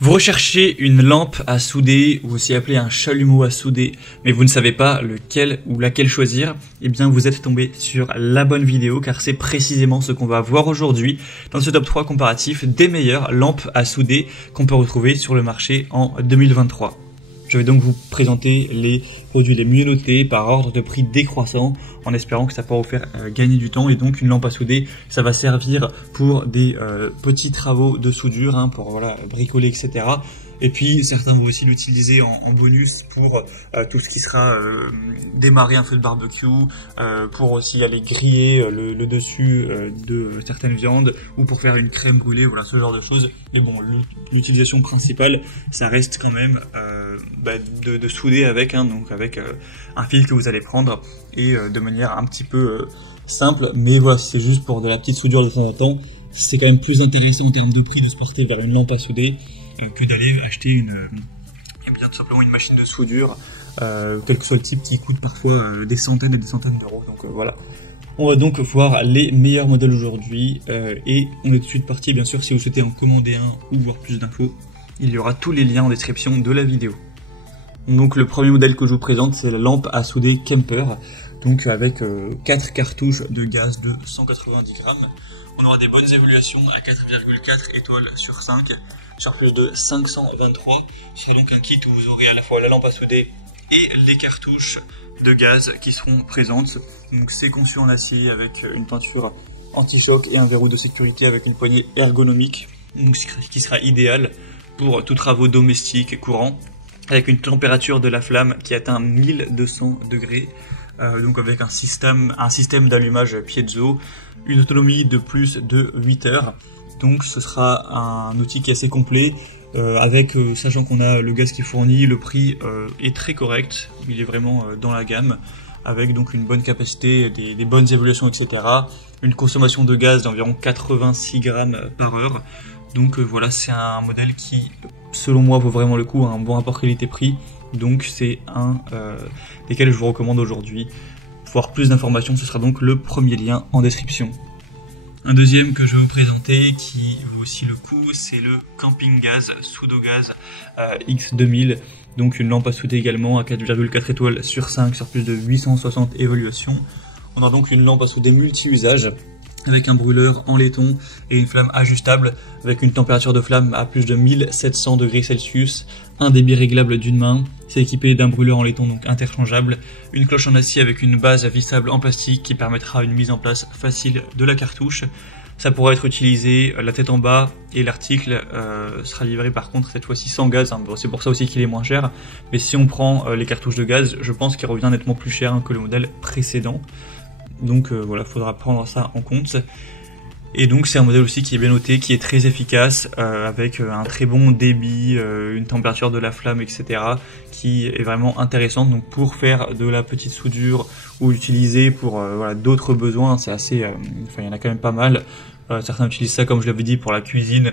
Vous recherchez une lampe à souder, ou aussi appelée un chalumeau à souder, mais vous ne savez pas lequel ou laquelle choisir, eh bien vous êtes tombé sur la bonne vidéo, car c'est précisément ce qu'on va voir aujourd'hui dans ce top 3 comparatif des meilleures lampes à souder qu'on peut retrouver sur le marché en 2023. Je vais donc vous présenter les produits les mieux notés par ordre de prix décroissant, en espérant que ça pourra vous faire gagner du temps. Et donc une lampe à souder, ça va servir pour des petits travaux de soudure, pour voilà, bricoler, etc. Et puis certains vont aussi l'utiliser en bonus pour tout ce qui sera démarrer un feu de barbecue, pour aussi aller griller le dessus de certaines viandes, ou pour faire une crème brûlée, voilà, ce genre de choses. Mais bon, l'utilisation principale, ça reste quand même de souder avec, donc avec un fil que vous allez prendre, et de manière un petit peu simple, mais voilà, c'est juste pour de la petite soudure de temps en temps. C'est quand même plus intéressant en termes de prix de se porter vers une lampe à souder que d'aller acheter tout simplement une machine de soudure, quel que soit le type, qui coûte parfois des centaines et des centaines d'euros. Donc voilà. On va donc voir les meilleurs modèles aujourd'hui, et on est tout de suite parti. Bien sûr, si vous souhaitez en commander un ou voir plus d'infos, il y aura tous les liens en description de la vidéo. Donc le premier modèle que je vous présente, c'est la lampe à souder Kemper, donc avec 4 cartouches de gaz de 190 grammes. On aura des bonnes évaluations à 4,4 étoiles sur 5, sur plus de 523. Ce sera donc un kit où vous aurez à la fois la lampe à souder et les cartouches de gaz qui seront présentes. Donc c'est conçu en acier avec une peinture anti-choc et un verrou de sécurité avec une poignée ergonomique, donc qui sera idéal pour tous travaux domestiques courants, avec une température de la flamme qui atteint 1200 degrés. Donc avec un système d'allumage piezo, une autonomie de plus de 8 heures. Donc ce sera un outil qui est assez complet, sachant qu'on a le gaz qui est fourni, le prix est très correct, il est vraiment dans la gamme, avec donc une bonne capacité, des bonnes évaluations, etc. Une consommation de gaz d'environ 86 grammes par heure. Donc voilà, c'est un modèle qui, selon moi, vaut vraiment le coup, un bon rapport qualité-prix. Donc c'est un desquels je vous recommande aujourd'hui. Pour voir plus d'informations, ce sera donc le premier lien en description. Un deuxième que je vais vous présenter, qui vaut aussi le coup, c'est le Camping Gas Soudogaz X2000. Donc une lampe à souder également à 4,4 étoiles sur 5, sur plus de 860 évaluations. On a donc une lampe à souder multi-usage, avec un brûleur en laiton et une flamme ajustable, avec une température de flamme à plus de 1700 degrés Celsius, un débit réglable d'une main. C'est équipé d'un brûleur en laiton donc interchangeable, une cloche en acier avec une base vissable en plastique qui permettra une mise en place facile de la cartouche. Ça pourra être utilisé la tête en bas, et l'article sera livré par contre cette fois-ci sans gaz. Bon, c'est pour ça aussi qu'il est moins cher, mais si on prend les cartouches de gaz, je pense qu'il revient nettement plus cher que le modèle précédent. Donc voilà, faudra prendre ça en compte. Et donc c'est un modèle aussi qui est bien noté, qui est très efficace, avec un très bon débit, une température de la flamme, etc. qui est vraiment intéressante. Donc pour faire de la petite soudure, ou l'utiliser pour voilà, d'autres besoins, c'est assez, il y en a quand même pas mal. Certains utilisent ça, comme je l'avais dit, pour la cuisine,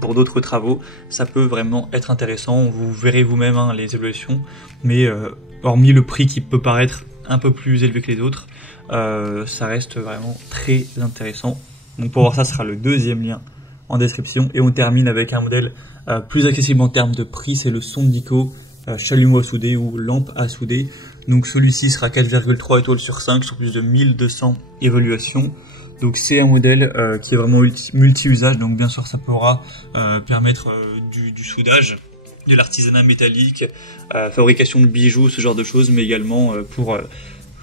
pour d'autres travaux. Ça peut vraiment être intéressant. Vous verrez vous-même les évaluations, mais hormis le prix qui peut paraître un peu plus élevé que les autres, ça reste vraiment très intéressant. Donc pour voir ça, ce sera le deuxième lien en description. Et on termine avec un modèle plus accessible en termes de prix, c'est le Sondico chalumeau à souder ou lampe à souder. Donc celui-ci sera 4,3 étoiles sur 5 sur plus de 1200 évaluations. Donc c'est un modèle qui est vraiment multi-usage, donc bien sûr ça pourra permettre du soudage, de l'artisanat métallique, fabrication de bijoux, ce genre de choses, mais également pour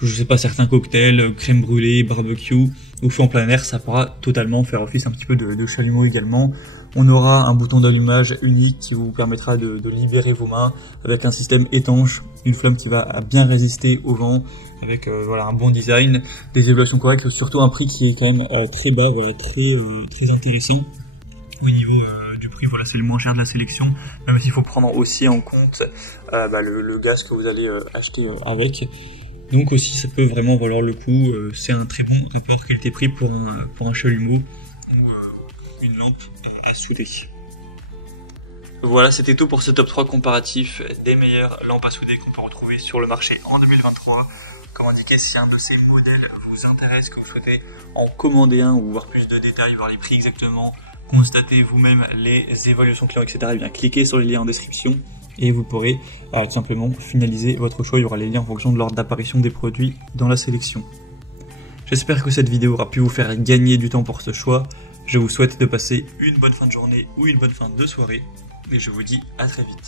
je sais pas, certains cocktails, crème brûlée, barbecue, ou feu en plein air, ça pourra totalement faire office un petit peu de chalumeau également. On aura un bouton d'allumage unique qui vous permettra de libérer vos mains, avec un système étanche, une flamme qui va bien résister au vent, avec voilà, un bon design, des évaluations correctes, surtout un prix qui est quand même très bas, voilà, très intéressant. Au niveau du prix, voilà, c'est le moins cher de la sélection, même s'il faut prendre aussi en compte le gaz que vous allez acheter avec. Donc aussi ça peut vraiment valoir le coup, c'est un très bon rapport qualité-prix pour un chalumeau ou une lampe à souder. Voilà, c'était tout pour ce top 3 comparatif des meilleures lampes à souder qu'on peut retrouver sur le marché en 2023. Comme indiqué, si un de ces modèles vous intéresse, que vous souhaitez en commander un ou voir plus de détails, voir les prix exactement, constater vous-même les évaluations clients, etc., eh bien cliquez sur les liens en description et vous pourrez tout simplement finaliser votre choix. Il y aura les liens en fonction de l'ordre d'apparition des produits dans la sélection. J'espère que cette vidéo aura pu vous faire gagner du temps pour ce choix. Je vous souhaite de passer une bonne fin de journée ou une bonne fin de soirée et je vous dis à très vite.